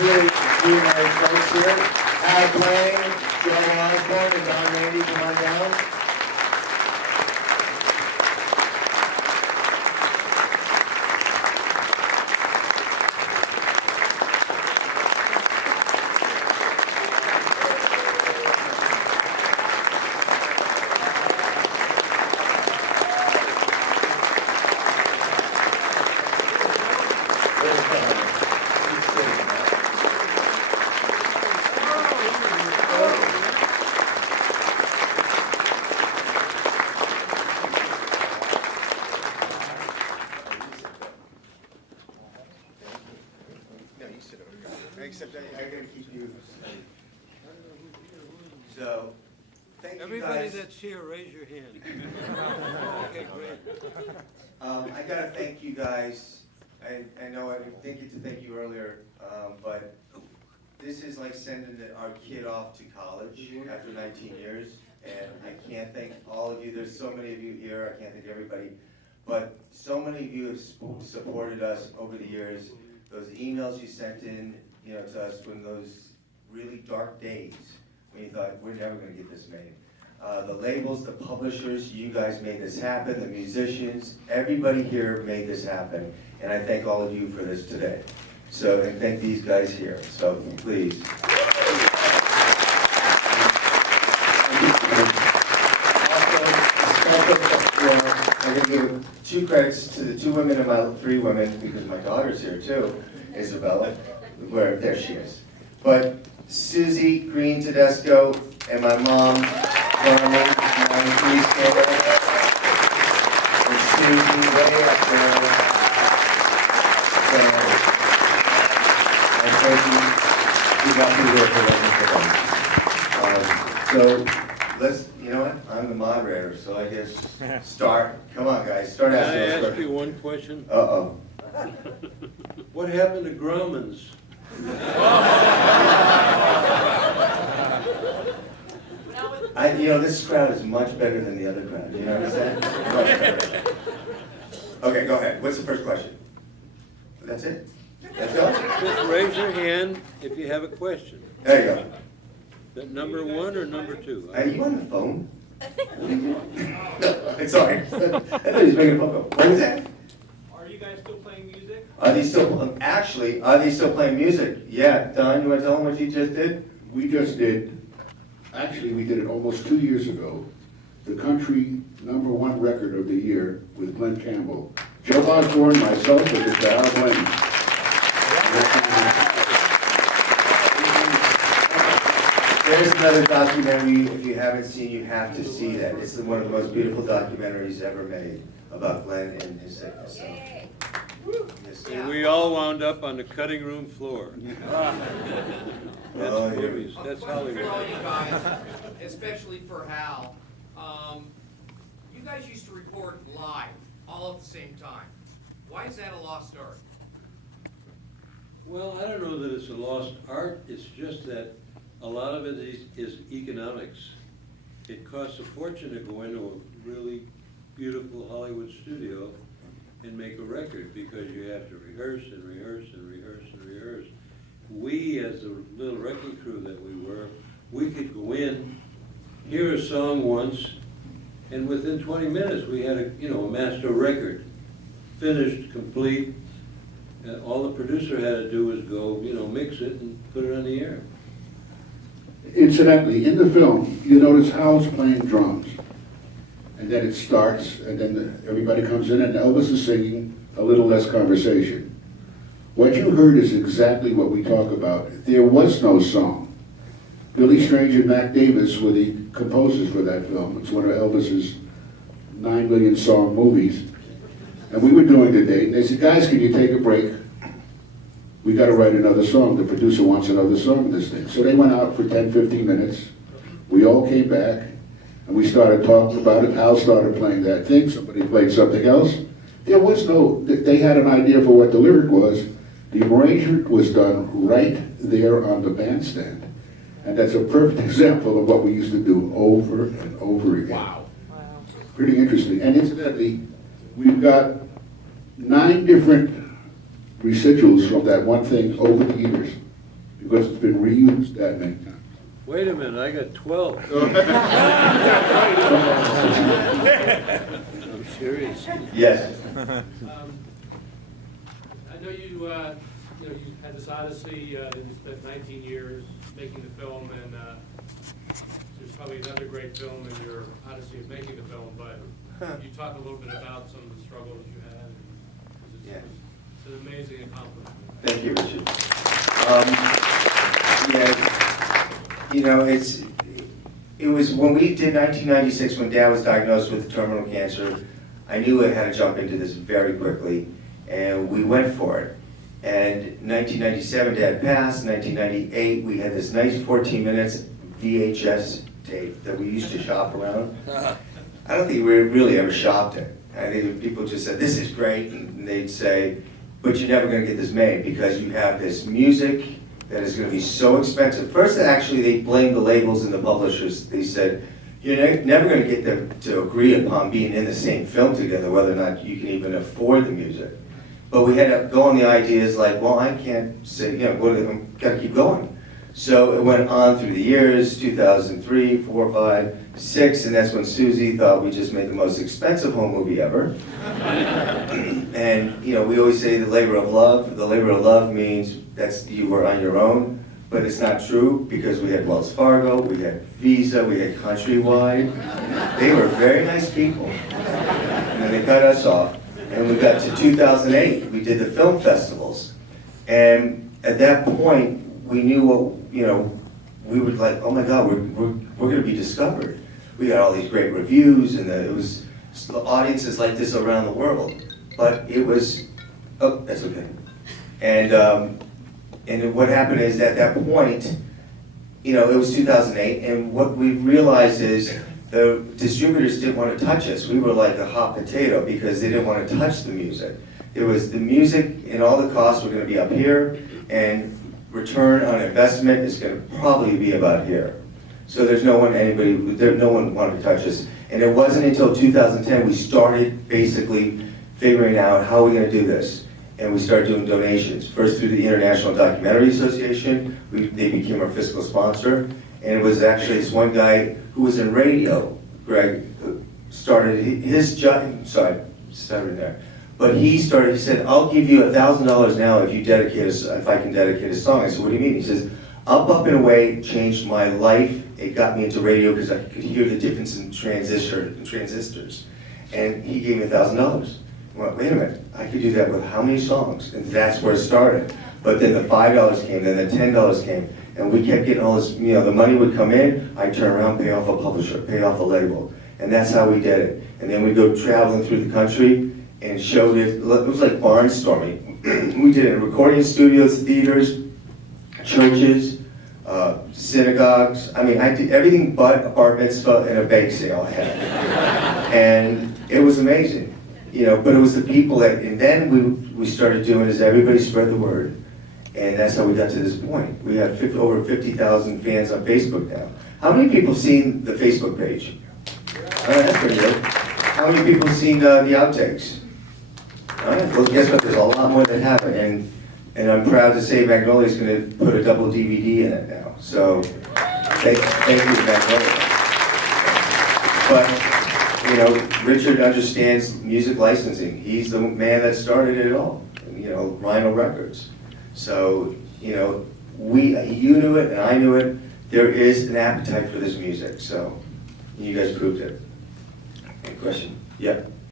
really nice folks here. Al Blaine, Joe Osborne, and Don Randy, come on down. No, you sit over here. Except I gotta keep you. So, thank you Everybody guys. that's here, raise your hand. Okay, great. I gotta thank you guys. I know I didn't get to thank you earlier, but this is like sending our kid off to college after 19 years. And I can't thank all of you. There's so many of you here. I can't thank everybody. But so many of you have supported us over the years. Those emails you sent in, to us when those really dark days, when you thought, we're never gonna get this made. The labels, the publishers, you guys made this happen, the musicians, everybody here made this happen. And I thank all of you for this today. So, and thank these guys here, so please. I'm going to give 2 credits to the 2 women and my 3 women, because my daughter's here too, Isabella, there she is. But Susie Green Tedesco and my mom, Carmen, please stand up. And Susie way up there. And thank you got me here for letting me go. Let's, you know what, I'm the moderator, so I guess start, come on guys, start Can asking I us ask questions. you one question? Uh-oh. What happened to Grumman's? This crowd is much better than the other crowd, you know what I'm saying? Much better. Okay, go ahead, what's the first question? That's it? That's all? Just raise your hand if you have a question. There you go. Is that number 1 or number 2? Are you on the phone? No, sorry. I thought he was making a phone call. What was that? Are you guys still playing music? Are they still playing music? Yeah, Don, you want to tell them what you just did? We just did, actually, we did it almost 2 years ago, the country #1 record of the year with Glenn Campbell. Joe Osborne, myself, and Mr. Al Blaine. There's another documentary, if you haven't seen, you have to see that. It's one of the most beautiful documentaries ever made about Glenn and his sickness. So, yes. And we all wound up on the cutting room floor. That's Oh, here. movies, that's For all Hollywood. you guys, especially for Hal, you guys used to record live, all at the same time. Why is that a lost art? Well, I don't know that it's a lost art, it's just that a lot of it is economics. It costs a fortune to go into a really beautiful Hollywood studio and make a record, because you have to rehearse and rehearse and rehearse and rehearse. We, as the little wrecking crew that we were, we could go in, hear a song once, and within 20 minutes we had a master record, finished, complete. All the producer had to do was go, mix it and put it on the air. Incidentally, in the film, you notice Hal's playing drums. And then it starts, and then everybody comes in, and Elvis is singing, a little less conversation. What you heard is exactly what we talk about. There was no song. Billy Strange and Mac Davis were the composers for that film. It's one of Elvis's 9 million song movies. And we were doing the date, and they said, guys, can you take a break? We got to write another song. The producer wants another song in this thing. So they went out for 10, 15 minutes. We all came back, and we started talking about it. Al started playing that thing. Somebody played something else. There was no, they had an idea for what the lyric was. The arrangement was done right there on the bandstand. And that's a perfect example of what we used to do over and over again. Wow. Pretty interesting. And incidentally, we've got 9 different residuals from that one thing over the years. because it's been reused that many times. Wait a minute, I got 12. I'm serious. Yes. I know you had this odyssey, you spent 19 years making the film, and there's probably another great film in your odyssey of making the film, but you talk a little bit about some of the struggles you had. Yeah. It's an amazing accomplishment. Thank you, Richard. Yeah, you know, it was when we did 1996, when Dad was diagnosed with terminal cancer, I knew I had to jump into this very quickly, and we went for it. And 1997, Dad passed. 1998, we had this nice 14 minutes VHS tape that we used to shop around. I don't think we really ever shopped it. I think people just said, this is great, and they'd say, but you're never gonna get this made because you have this music that is gonna be so expensive. First, actually, they blamed the labels and the publishers. They said, you're never gonna get them to agree upon being in the same film together, whether or not you can even afford the music. But we had to go on the ideas like, well, I can't say, you know, I'm gotta keep going. So it went on through the years, 2003, 4, 5, 6, and that's when Susie thought we just made the most expensive home movie ever. And, you know, we always say the labor of love. The labor of love means that's you were on your own, but it's not true because we had Wells Fargo, we had Visa, we had Countrywide. They were very nice people. And then they cut us off. And we got to 2008, we did the film festivals. And at that point, we knew what, you know, we were like, oh my God, we're gonna be discovered. We got all these great reviews, and it was audiences like this around the world. But it was, oh, that's okay. And what happened is at that point, you know, it was 2008, and what we realized is the distributors didn't want to touch us. We were like a hot potato because they didn't want to touch the music. It was the music and all the costs were going to be up here, and return on investment is going to probably be about here. So there's no one, no one wanted to touch us. And it wasn't until 2010 we started basically figuring out how we're going to do this. And we started doing donations. First through the International Documentary Association, they became our fiscal sponsor. And it was actually this one guy who was in radio, Greg, started his job, sorry, started there. But he said, I'll give you $1,000 now if I can dedicate a song. I said, what do you mean? He says, Up in a Way changed my life. It got me into radio because I could hear the difference in transistors. And he gave me $1,000. I went, wait a minute, I could do that with how many songs? And that's where it started. But then the $5 came, then the $10 came. And we kept getting all this, you know, the money would come in, I'd turn around, pay off a publisher, pay off a label. And that's how we did it. And then we'd go traveling through the country and showed it. It was like barnstorming. We did it in recording studios, theaters, churches, synagogues. I mean, I did everything but a bar mitzvah and a bake sale I had. And it was amazing, you know, but it was the people that, and then we started doing is everybody spread the word. And that's how we got to this point. We have over 50,000 fans on Facebook now. How many people have seen the Facebook page? All right, that's pretty good. How many people have seen the outtakes? All right, well, guess what? There's a lot more that happen. And I'm proud to say Magnolia's going to put a double DVD in it now. So thank you, Magnolia. But, you know, Richard understands music licensing. He's the man that started it all, you know, Rhino Records. So, you know, you knew it and I knew it. There is an appetite for this music, so you guys proved it. Any question? Yep.